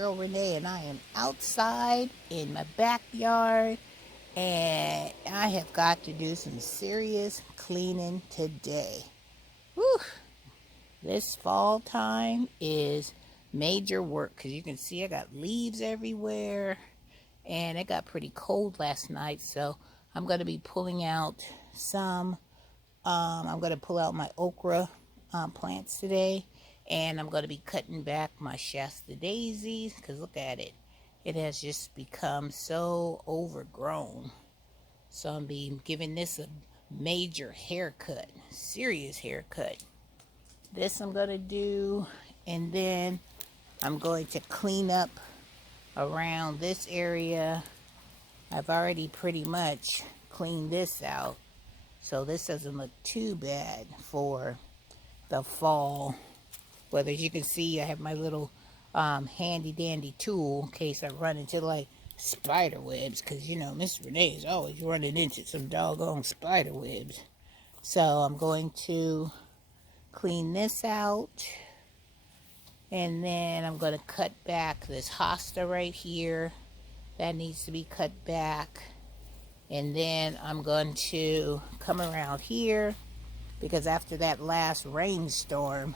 girl Renee, and I am outside in my backyard, and I have got to do some serious cleaning today. Whew. This fall time is major work because you can see I got leaves everywhere, and it got pretty cold last night, so I'm going to be pulling out some. I'm going to pull out my okra plants today, and I'm going to be cutting back my Shasta daisies because look at it. It has just become so overgrown. So I'm be giving this a major haircut, serious haircut. This I'm going to do, and then I'm going to clean up around this area. I've already pretty much cleaned this out, so this doesn't look too bad for the fall. But as you can see, I have my little handy dandy tool in case I run into like spider webs, because you know Miss Renee is always running into some doggone spider webs. So I'm going to clean this out, and then I'm going to cut back this hosta right here. That needs to be cut back. And then I'm going to come around here because after that last rainstorm,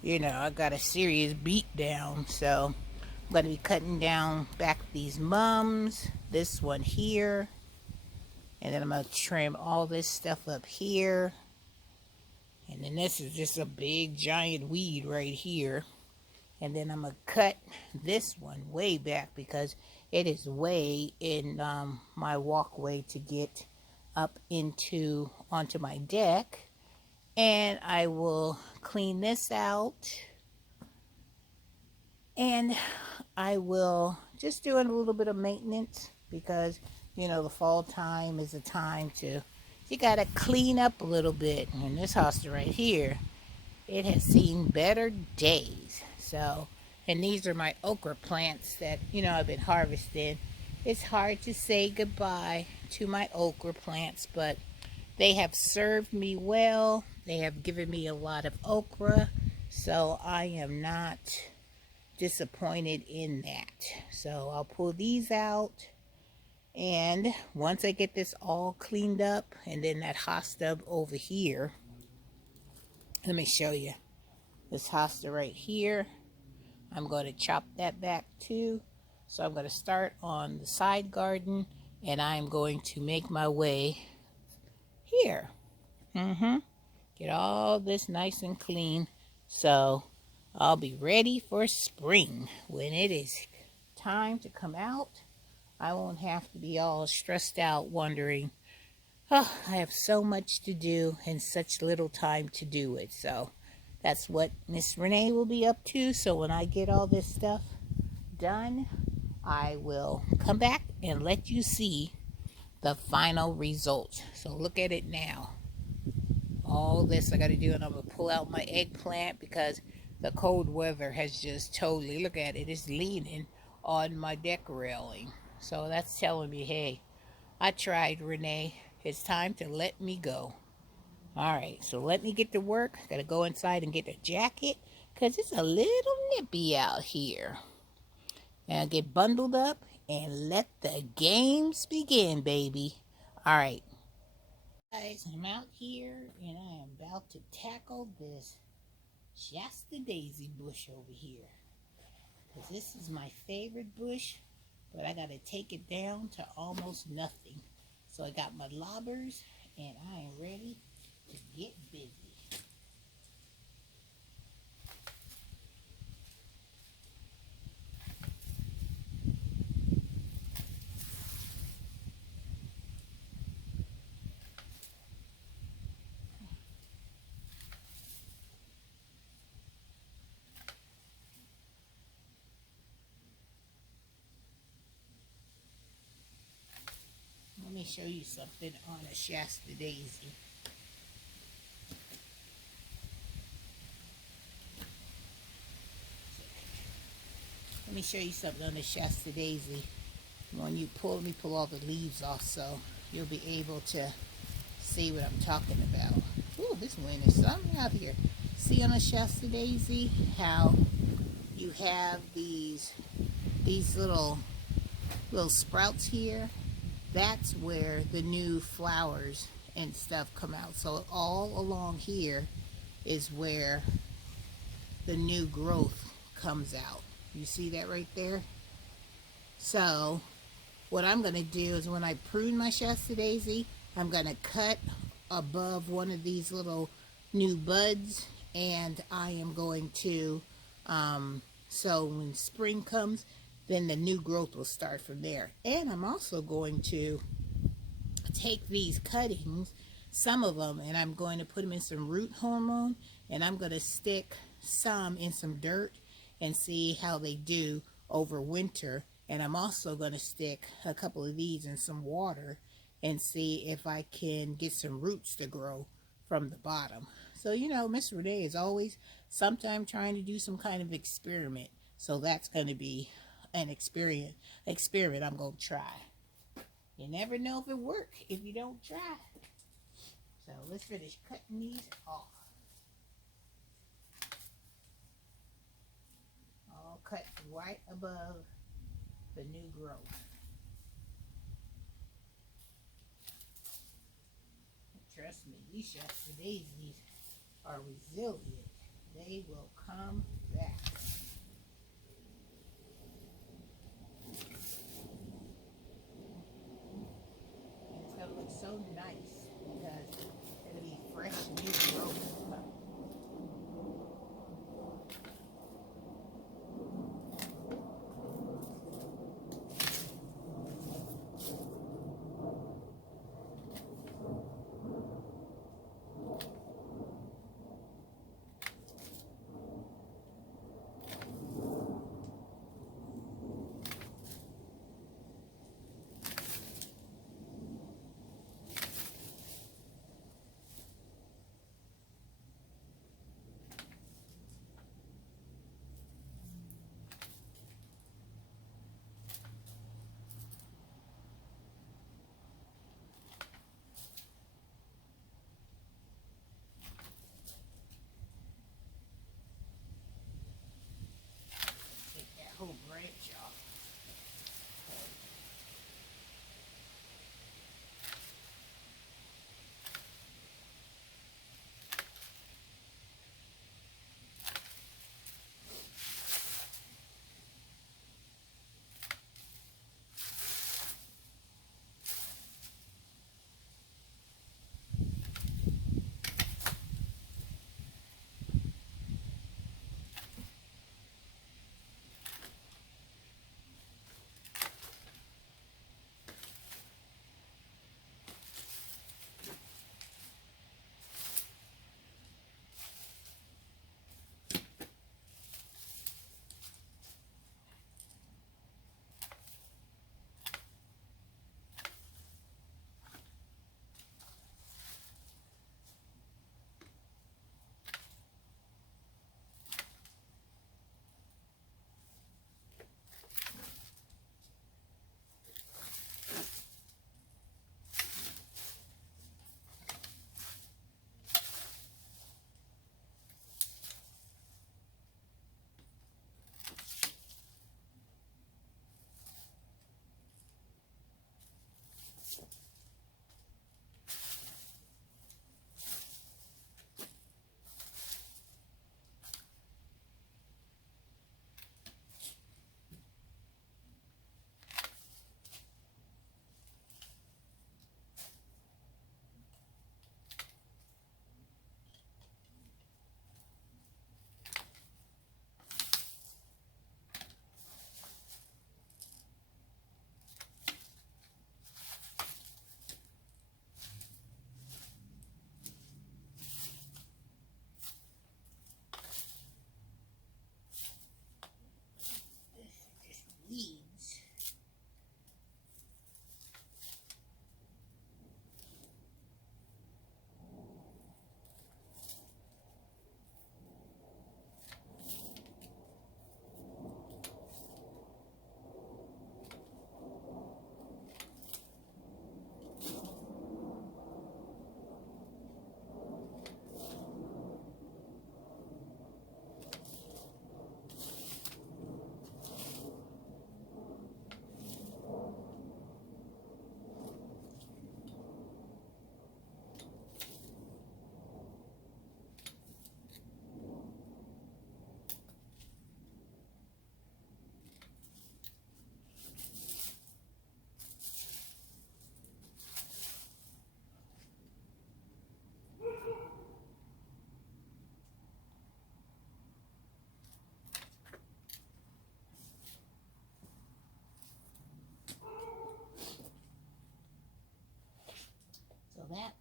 you know, I got a serious beat down. So I'm going to be cutting down back these mums, this one here, and then I'm going to trim all this stuff up here. And then this is just a big giant weed right here. And then I'm going to cut this one way back because it is way in my walkway to get up onto my deck. And I will clean this out. And I will just do a little bit of maintenance because, you know, the fall time is a time you got to clean up a little bit. And this house right here, it has seen better days. So, and these are my okra plants that, you know, I've been harvesting. It's hard to say goodbye to my okra plants, but they have served me well. They have given me a lot of okra, so I am not disappointed in that. So I'll pull these out, and once I get this all cleaned up, and then that hosta over here, let me show you. This hosta right here, I'm going to chop that back too. So I'm going to start on the side garden, and I'm going to make my way here. Get all this nice and clean, so I'll be ready for spring. When it is time to come out, I won't have to be all stressed out wondering, oh, I have so much to do and such little time to do it. So that's what Miss Renee will be up to. So when I get all this stuff done, I will come back and let you see the final result. So look at it now. All this I got to do, and I'm going to pull out my eggplant because the cold weather has just totally, look at it, it's leaning on my deck railing. So that's telling me, hey, I tried, Renee. It's time to let me go. Alright, so let me get to work. I got to go inside and get a jacket because it's a little nippy out here. And I'll get bundled up and let the games begin, baby. Alright. Guys, I'm out here and I am about to tackle this Shasta daisy bush over here. Because this is my favorite bush, but I got to take it down to almost nothing. So I got my lobbers and I am ready to get busy. Let me show you something on a Shasta daisy. Let me show you something on the Shasta daisy. When you pull, let me pull all the leaves off so you'll be able to see what I'm talking about. Ooh, this wind is something out here. See on a Shasta daisy how you have these these little sprouts here, that's where the new flowers and stuff come out. So all along here is where the new growth comes out. You see that right there? So what I'm going to do is when I prune my Shasta Daisy, I'm going to cut above one of these little new buds, and I am going to, so when spring comes, then the new growth will start from there. And I'm also going to take these cuttings, some of them, and I'm going to put them in some root hormone, and I'm going to stick some in some dirt and see how they do over winter. And I'm also going to stick a couple of these in some water and see if I can get some roots to grow from the bottom. So, you know, Miss Renee is always sometime trying to do some kind of experiment. So that's going to be an experiment I'm going to try. You never know if it works if you don't try. So let's finish cutting these off. All cut right above the new growth. Trust me, these Shasta Daisies are resilient. They will come back. And it's going to look so nice because it'll be fresh new growth.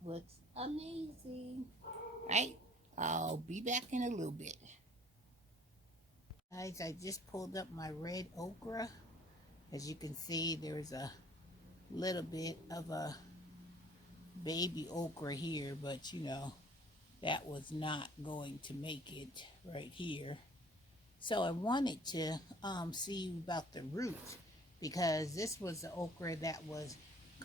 looks amazing. Right? I'll be back in a little bit. Guys, I just pulled up my red okra. As you can see, there's a little bit of a baby okra here, but you know, that was not going to make it right here. So I wanted to see about the roots, because this was the okra that was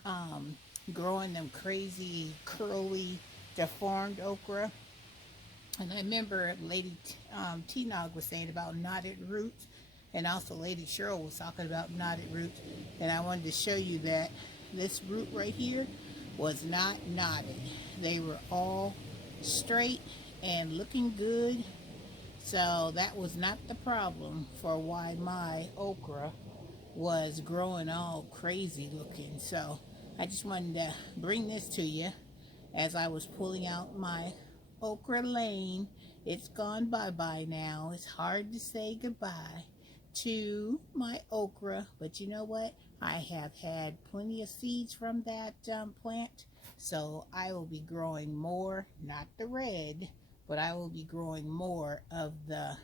um, growing them crazy, curly, deformed okra. And I remember Lady T-Nog was saying about knotted roots, and also Lady Cheryl was talking about knotted roots. And I wanted to show you that this root right here was not knotted. They were all straight and looking good. So that was not the problem for why my okra was growing all crazy looking. So I just wanted to bring this to you as I was pulling out my okra lane. It's gone bye-bye now. It's hard to say goodbye to my okra, but you know what? I have had plenty of seeds from that plant, so I will be growing more, not the red, but I will be growing more of the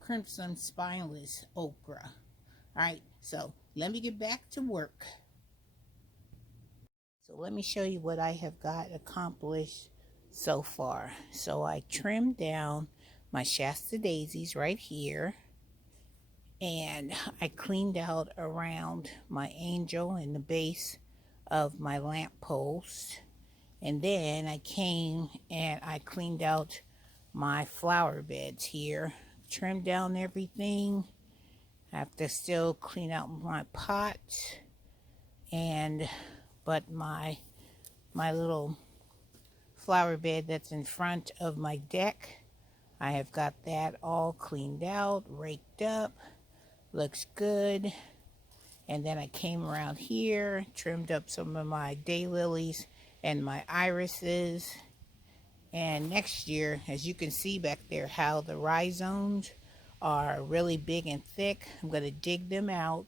crimson spineless okra. All right, so let me get back to work. So let me show you what I have got accomplished so far. So I trimmed down my Shasta daisies right here, and I cleaned out around my angel and the base of my lamp post. And then I came and I cleaned out my flower beds here, trimmed down everything. I have to still clean out my pots, and but my little flower bed that's in front of my deck, I have got that all cleaned out, raked up, looks good. And then I came around here, trimmed up some of my daylilies and my irises. And next year, as you can see back there, how the rhizomes are really big and thick, I'm going to dig them out,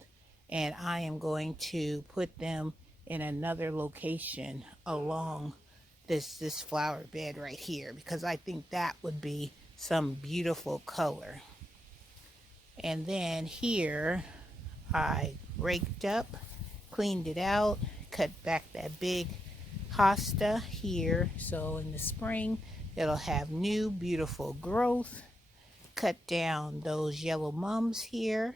and I am going to put them in another location along this flower bed right here, because I think that would be some beautiful color. And then here I raked up, cleaned it out, cut back that big hosta here, so in the spring it'll have new beautiful growth. Cut down those yellow mums here,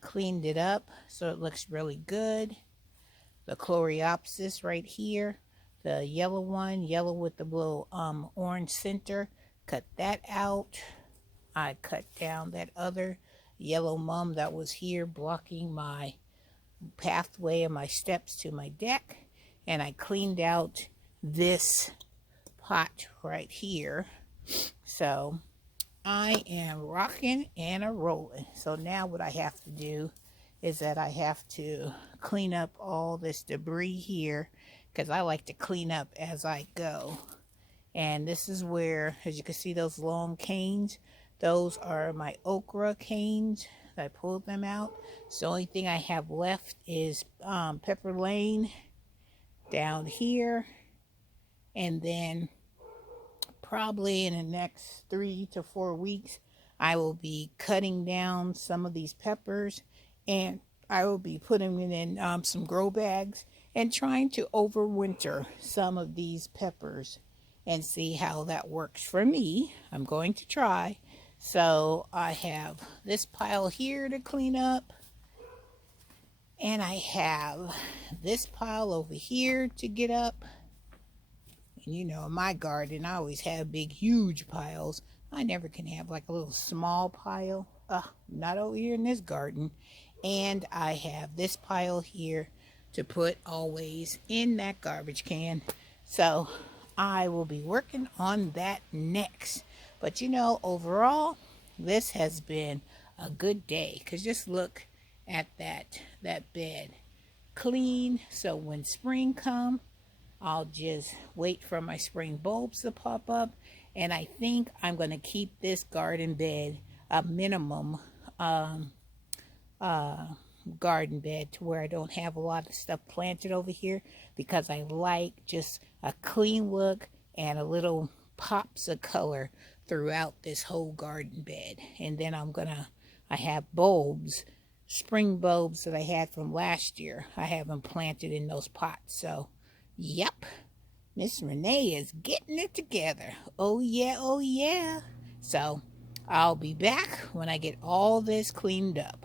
cleaned it up so it looks really good. The Coreopsis right here, the yellow one, yellow with the little orange center, cut that out. I cut down that other yellow mum that was here blocking my pathway and my steps to my deck, and I cleaned out this pot right here. So I am rocking and a rolling. So now what I have to do is that I have to clean up all this debris here, because I like to clean up as I go. And this is where, as you can see, those long canes, those are my okra canes. I pulled them out. So the only thing I have left is Pepper Lane down here. And then probably in the next 3 to 4 weeks, I will be cutting down some of these peppers, and I will be putting them in some grow bags and trying to overwinter some of these peppers and see how that works for me. I'm going to try. So I have this pile here to clean up, and I have this pile over here to get up. And you know, in my garden, I always have big, huge piles. I never can have like a little small pile. Not over here in this garden. And I have this pile here to put always in that garbage can. So I will be working on that next. But you know, overall, this has been a good day. Because just look at that bed. Clean. So when spring comes, I'll just wait for my spring bulbs to pop up. And I think I'm going to keep this garden bed a minimum garden bed to where I don't have a lot of stuff planted over here, because I like just a clean look and a little pops of color throughout this whole garden bed. And then I have bulbs, spring bulbs that I had from last year. I have them planted in those pots. So, yep, Miss Renee is getting it together. Oh yeah, oh yeah. So, I'll be back when I get all this cleaned up.